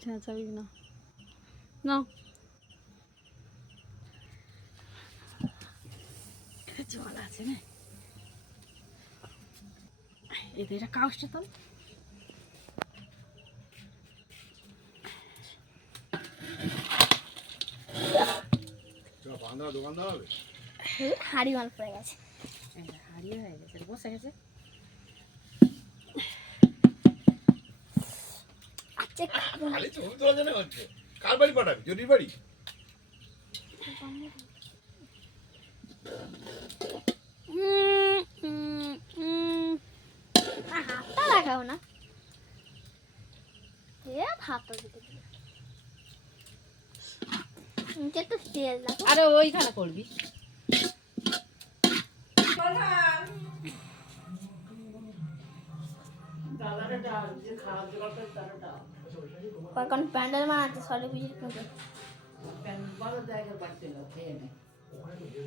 চেঁচাবি না না জল আছে না এদের এটা কাগজটা তো হাড়ি মাল পড়ে গেছে হারিয়ে হয়ে গেছে বসে গেছে খালি ছবি তোলা জানে হচ্ছে। কার বাড়ি পাঠাবি জরির বাড়ি। উম, উম, উম। আর হাতটা দেখাও না। এ হাতটা দিতে দিল। নিচে একটু তেল দেখো আরে ওইখানে করবি এখন প্যান্ডেল বানাচ্ছে সরি পুজোর পুজো